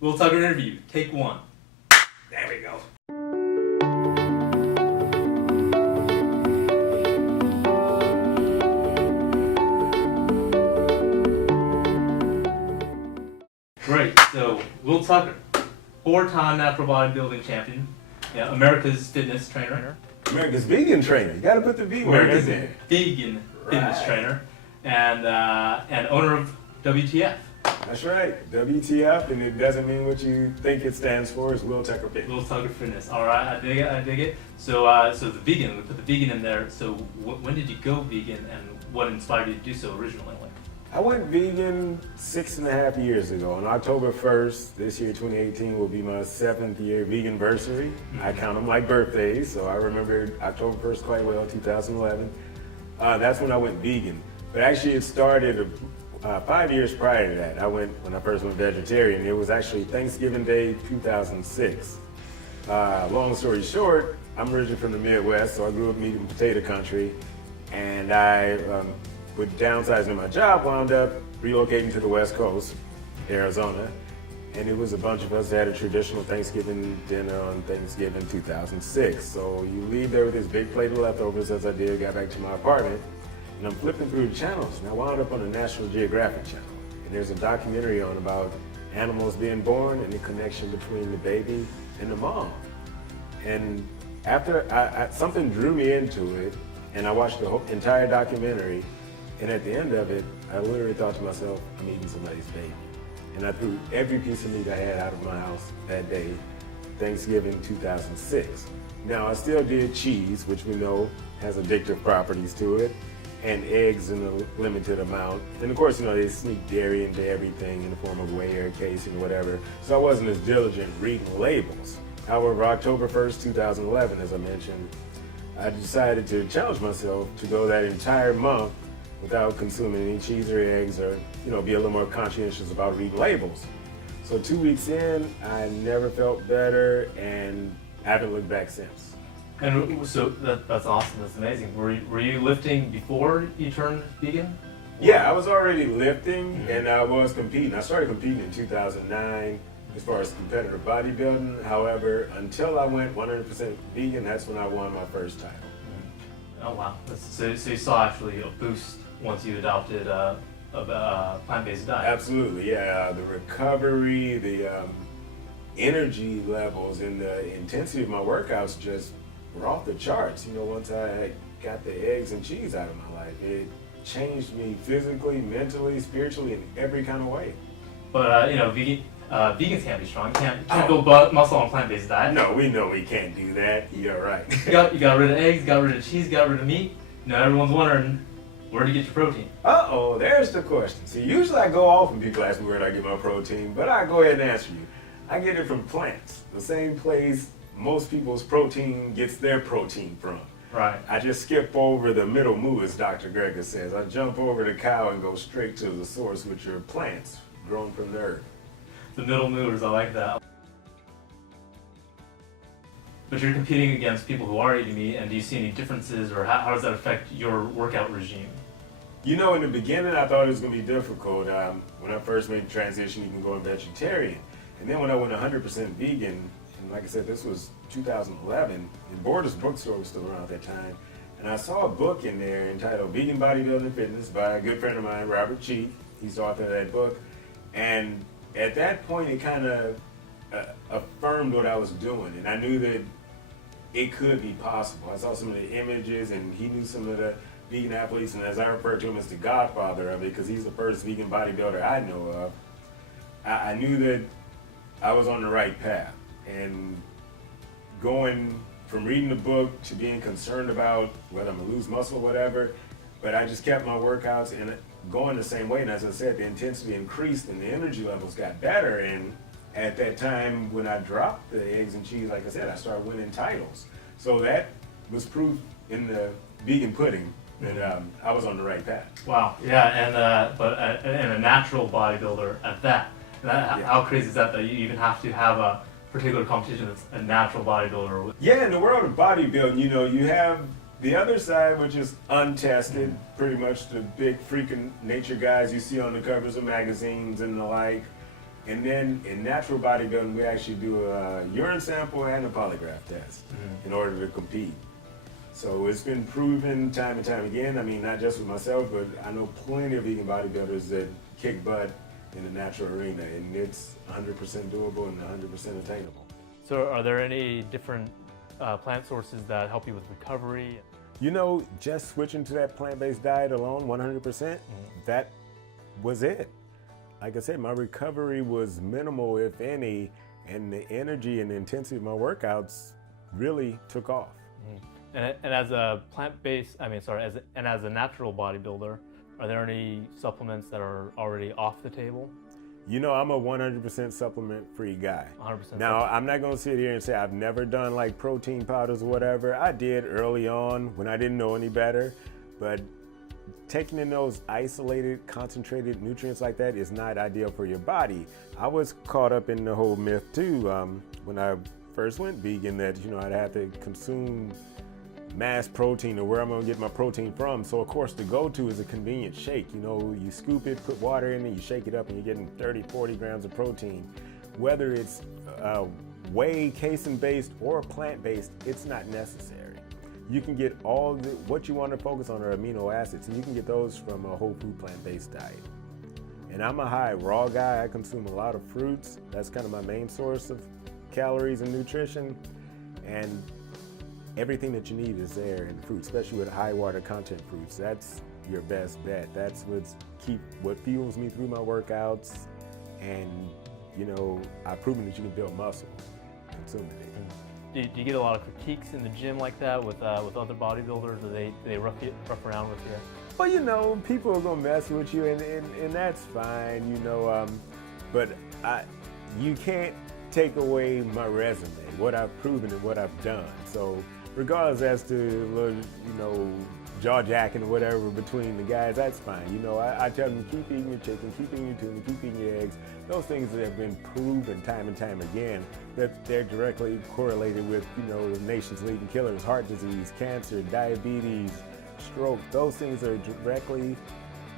Will Tucker interview, take one. There we go. Great. So, Will Tucker, four-time natural bodybuilding champion, yeah, America's fitness trainer, America's vegan trainer. You gotta put the V word in America's there. vegan fitness Right. trainer, and owner of WTF. That's right. WTF, and it doesn't mean what you think it stands for. It's Will Tucker Fitness. Will Tucker Fitness. All right, I dig it. I dig it. So, so the vegan. We put the vegan in there. So, when did you go vegan, and what inspired you to do so originally? I went vegan 6.5 years ago. On October 1st, this year, 2018, will be my 7th year veganversary. I count them like birthdays, so I remember October 1st quite well, 2011. That's when I went vegan. But actually, it started 5 years prior to that. When I first went vegetarian. It was actually Thanksgiving Day 2006. Long story short, I'm originally from the Midwest, so I grew up meat and potato country. And I, with downsizing my job, wound up relocating to the West Coast, Arizona. And it was a bunch of us that had a traditional Thanksgiving dinner on Thanksgiving 2006. So you leave there with this big plate of leftovers, as I did, got back to my apartment. And I'm flipping through the channels, and I wound up on a National Geographic channel. And there's a documentary on about animals being born and the connection between the baby and the mom. And after something drew me into it, and I watched the whole entire documentary, and at the end of it, I literally thought to myself, I'm eating somebody's baby. And I threw every piece of meat I had out of my house that day, Thanksgiving 2006. Now, I still did cheese, which we know has addictive properties to it, and eggs in a limited amount. And of course, they sneak dairy into everything in the form of whey or casing or whatever. So I wasn't as diligent reading labels. However, October 1st, 2011, as I mentioned, I decided to challenge myself to go that entire month without consuming any cheese or eggs, or be a little more conscientious about reading labels. So 2 weeks in, I never felt better, and I haven't looked back since. And so that's awesome. That's amazing. Were you lifting before you turned vegan? Yeah, I was already lifting, and I was competing. I started competing in 2009 as far as competitive bodybuilding. However, until I went 100% vegan, that's when I won my first title. Oh wow! So you saw actually a boost once you adopted a plant-based diet. Absolutely, yeah. The recovery, the energy levels, and the intensity of my workouts just were off the charts. Once I got the eggs and cheese out of my life, it changed me physically, mentally, spiritually, in every kind of way. But vegans can't be strong. Can't build muscle on a plant-based diet. No, we know we can't do that. You're right. You got rid of eggs, got rid of cheese, got rid of meat. Now everyone's wondering, where do you get your protein? Uh-oh, there's the question. See, usually I go off when people ask me where I get my protein, but I go ahead and answer you. I get it from plants, the same place most people's protein gets their protein from. Right. I just skip over the middle moo, as Dr. Greger says. I jump over the cow and go straight to the source, which are plants grown from the earth. The middle movers, I like that. But you're competing against people who are eating meat, and do you see any differences, or how does that affect your workout regime? In the beginning, I thought it was going to be difficult. When I first made the transition, even going vegetarian. And then when I went 100% vegan, and like I said, this was 2011, and Borders Bookstore was still around at that time, and I saw a book in there entitled Vegan Bodybuilding Fitness by a good friend of mine, Robert Cheek. He's the author of that book. And at that point, it kind of affirmed what I was doing, and I knew that it could be possible. I saw some of the images, and he knew some of the vegan athletes, and as I refer to him as the godfather of it, because he's the first vegan bodybuilder I know of, I knew that I was on the right path. And going from reading the book to being concerned about whether I'm gonna lose muscle or whatever, but I just kept my workouts and going the same way. And as I said, the intensity increased and the energy levels got better. And at that time, when I dropped the eggs and cheese, like I said, I started winning titles. So that was proof in the vegan pudding that I was on the right path. Wow, yeah, and a natural bodybuilder at that. Yeah. How crazy is that you even have to have a particular competition that's a natural bodybuilder? Yeah, in the world of bodybuilding, you have the other side, which is untested, pretty much the big freaking nature guys you see on the covers of magazines and the like. And then in natural bodybuilding, we actually do a urine sample and a polygraph test in order to compete. So it's been proven time and time again. I mean, not just with myself, but I know plenty of vegan bodybuilders that kick butt in the natural arena, and it's 100% doable and 100% attainable. So are there any different plant sources that help you with recovery? You know, just switching to that plant-based diet alone, 100%, that was it. Like I said, my recovery was minimal, if any, and the energy and the intensity of my workouts really took off. And as a plant-based, as a natural bodybuilder, are there any supplements that are already off the table? You know, I'm a 100% supplement-free guy. 100%. Now, I'm not gonna sit here and say I've never done like protein powders or whatever. I did early on when I didn't know any better, but taking in those isolated, concentrated nutrients like that is not ideal for your body. I was caught up in the whole myth too when I first went vegan that, you know, I'd have to consume mass protein or where I'm gonna get my protein from. So of course the go-to is a convenient shake. You know, you scoop it, put water in it, you shake it up and you're getting 30, 40 grams of protein. Whether it's whey, casein-based or plant-based, it's not necessary. You can get what you want to focus on are amino acids, and you can get those from a whole food plant-based diet. And I'm a high raw guy. I consume a lot of fruits. That's kind of my main source of calories and nutrition. And everything that you need is there in fruit, especially with high water content fruits. That's your best bet. That's what fuels me through my workouts. And, you know, I've proven that you can build muscle consuming it. Do you get a lot of critiques in the gym like that with other bodybuilders? Or they rough around with you? Well, you know, people are gonna mess with you, and that's fine, you know. But you can't take away my resume, what I've proven and what I've done. So regardless as to, you know, jaw jacking or whatever between the guys, that's fine. You know, I tell them, keep eating your chicken, keep eating your tuna, keep eating your eggs. Those things that have been proven time and time again that they're directly correlated with, you know, the nation's leading killers, heart disease, cancer, diabetes, stroke. Those things are directly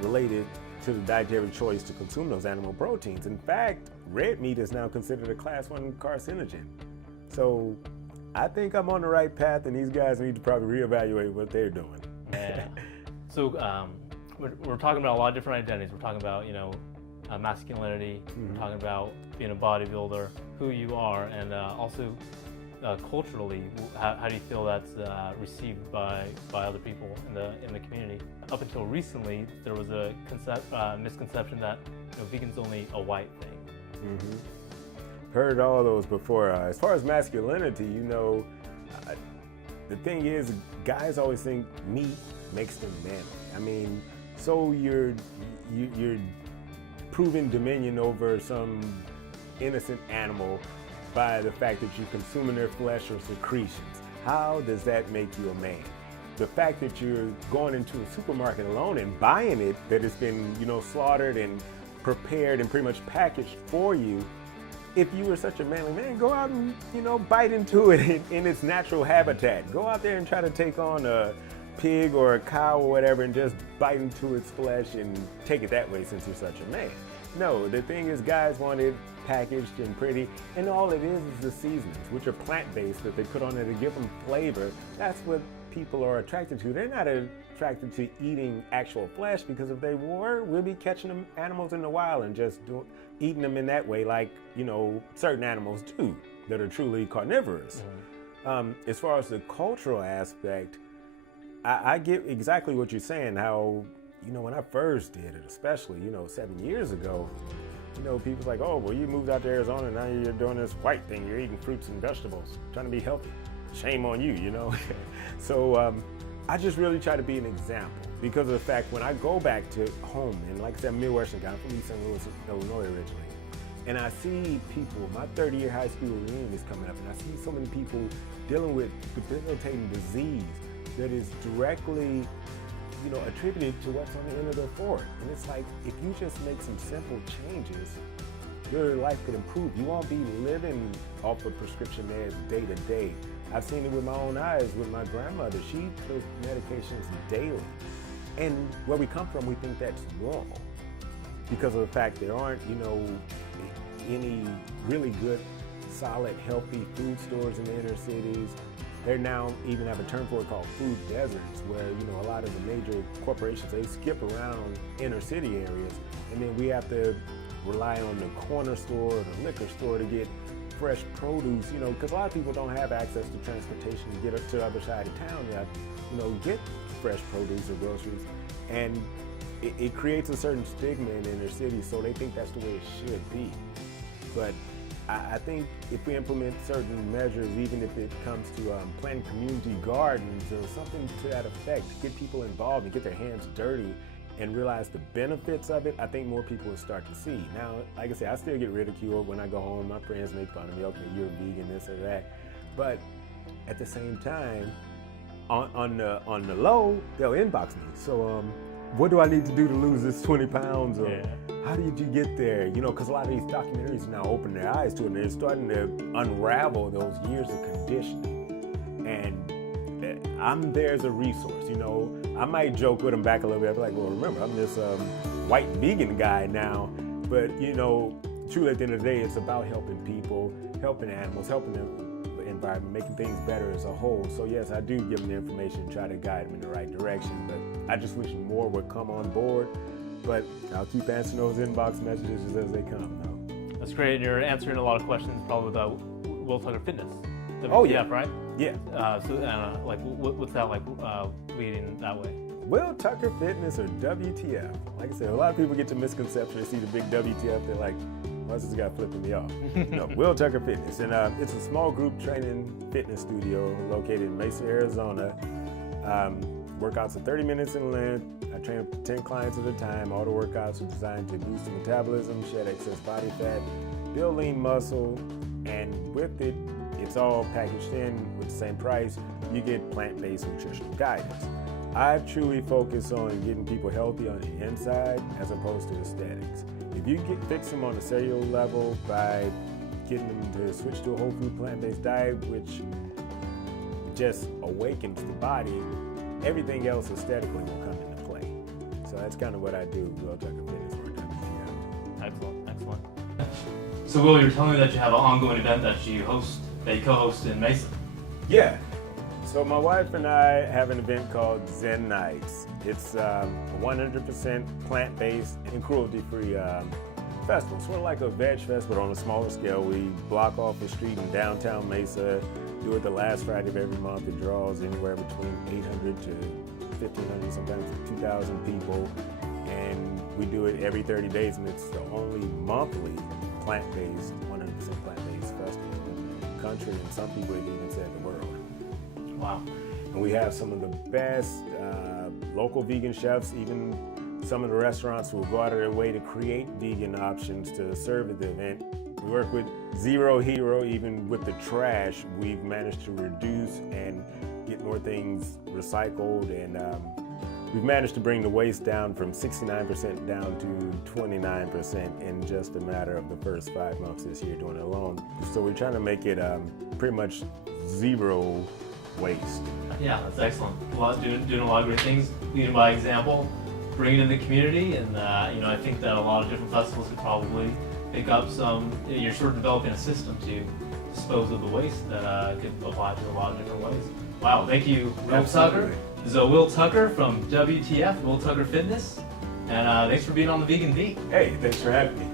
related to the dietary choice to consume those animal proteins. In fact, red meat is now considered a class 1 carcinogen. So I think I'm on the right path, and these guys need to probably reevaluate what they're doing. Yeah. So we're talking about a lot of different identities. We're talking about, you know, masculinity. We're talking about being a bodybuilder, who you are, and also culturally, how do you feel that's received by other people in the community? Up until recently, there was a misconception that, you know, vegan's only a white thing. Heard all those before. As far as masculinity, you know, the thing is, guys always think meat makes them manly. I mean, so you're proving dominion over some innocent animal by the fact that you're consuming their flesh or secretions. How does that make you a man? The fact that you're going into a supermarket alone and buying it, that it's been, you know, slaughtered and prepared and pretty much packaged for you. If you were such a manly man, go out and, you know, bite into it in its natural habitat. Go out there and try to take on a pig or a cow or whatever and just bite into its flesh and take it that way since you're such a man. No, the thing is, guys want it packaged and pretty, and all it is the seasonings, which are plant-based that they put on there to give them flavor. That's what people are attracted to. They're not attracted to eating actual flesh, because if they were, we'll be catching them animals in the wild and just eating them in that way, like, you know, certain animals do that are truly carnivorous. As far as the cultural aspect, I get exactly what you're saying, how, you know, when I first did it, especially, you know, 7 years ago, you know, people's like, oh, well, you moved out to Arizona and now you're doing this white thing. You're eating fruits and vegetables, trying to be healthy. Shame on you, you know? So I just really try to be an example, because of the fact when I go back to home, and like I said, I'm Midwestern guy, I'm from East St. Louis, Illinois originally, and I see people, my 30-year high school reunion is coming up, and I see so many people dealing with debilitating disease that is directly, you know, attributed to what's on the end of their fork. And it's like, if you just make some simple changes, your life could improve. You won't be living off of prescription meds day to day. I've seen it with my own eyes with my grandmother. She took medications daily. And where we come from, we think that's normal because of the fact there aren't, you know, any really good, solid, healthy food stores in the inner cities. They now even have a term for it called food deserts, where a lot of the major corporations, they skip around inner city areas, and then we have to rely on the corner store or the liquor store to get fresh produce, because a lot of people don't have access to transportation to get up to the other side of town yet, get fresh produce or groceries. And it creates a certain stigma in inner cities, so they think that's the way it should be. But I think if we implement certain measures, even if it comes to planting community gardens or something to that effect, to get people involved and get their hands dirty and realize the benefits of it, I think more people will start to see. Now, like I said, I still get ridiculed when I go home. My friends make fun of me, okay, you're a vegan, this or that. But at the same time, on the low, they'll inbox me. So what do I need to do to lose this 20 pounds? Or how did you get there? Because a lot of these documentaries now open their eyes to it, and they're starting to unravel those years of conditioning. And I'm there as a resource. I might joke with them back a little bit. I'll be like, well, remember, I'm this white vegan guy now. But, truly at the end of the day, it's about helping people, helping animals, helping the environment, making things better as a whole. So yes, I do give them the information and try to guide them in the right direction. But I just wish more would come on board. But I'll keep answering those inbox messages as they come. No. That's great. And you're answering a lot of questions probably about Will Tucker Fitness. WTF, oh yeah, right? Yeah. What's that like leading that way? Will Tucker Fitness or WTF? Like I said, a lot of people get the misconception. They see the big WTF, they're like, what's this guy flipping me off? No, Will Tucker Fitness. And it's a small group training fitness studio located in Mesa, Arizona. Workouts are 30 minutes in length. I train up to 10 clients at a time. All the workouts are designed to boost the metabolism, shed excess body fat, build lean muscle, and with it, it's all packaged in with the same price. You get plant-based nutritional guidance. I truly focus on getting people healthy on the inside as opposed to aesthetics. If you fix them on a cellular level by getting them to switch to a whole food plant-based diet, which just awakens the body, everything else aesthetically will come into play. So that's kind of what I do, Will Tucker Fitness or WTF. Excellent. So Will, you're telling me that you have an ongoing event that you co-host in Mesa. Yeah. So my wife and I have an event called Zen Nights. It's a 100% plant-based and cruelty-free festival. Sort of like a veg fest, but on a smaller scale. We block off the street in downtown Mesa, do it the last Friday of every month. It draws anywhere between 800 to 1,500, sometimes 2,000 people. And we do it every 30 days, and it's the only monthly plant-based, 100% plant-based festival in the country, and some people have even said the world. Wow. And we have some of the best local vegan chefs. Even some of the restaurants will go out of their way to create vegan options to serve at the event. We work with Zero Hero. Even with the trash, we've managed to reduce and get more things recycled, and we've managed to bring the waste down from 69% down to 29% in just a matter of the first 5 months this year doing it alone. So we're trying to make it pretty much zero waste. Yeah, that's excellent. Doing a lot of great things, leading by example, bringing in the community, and I think that a lot of different festivals could probably pick up some. You're sort of developing a system to dispose of the waste that could apply to a lot of different ways. Wow, thank you, Will Tucker. This is Will Tucker from WTF, Will Tucker Fitness, and thanks for being on the Vegan Beat. Hey, thanks for having me.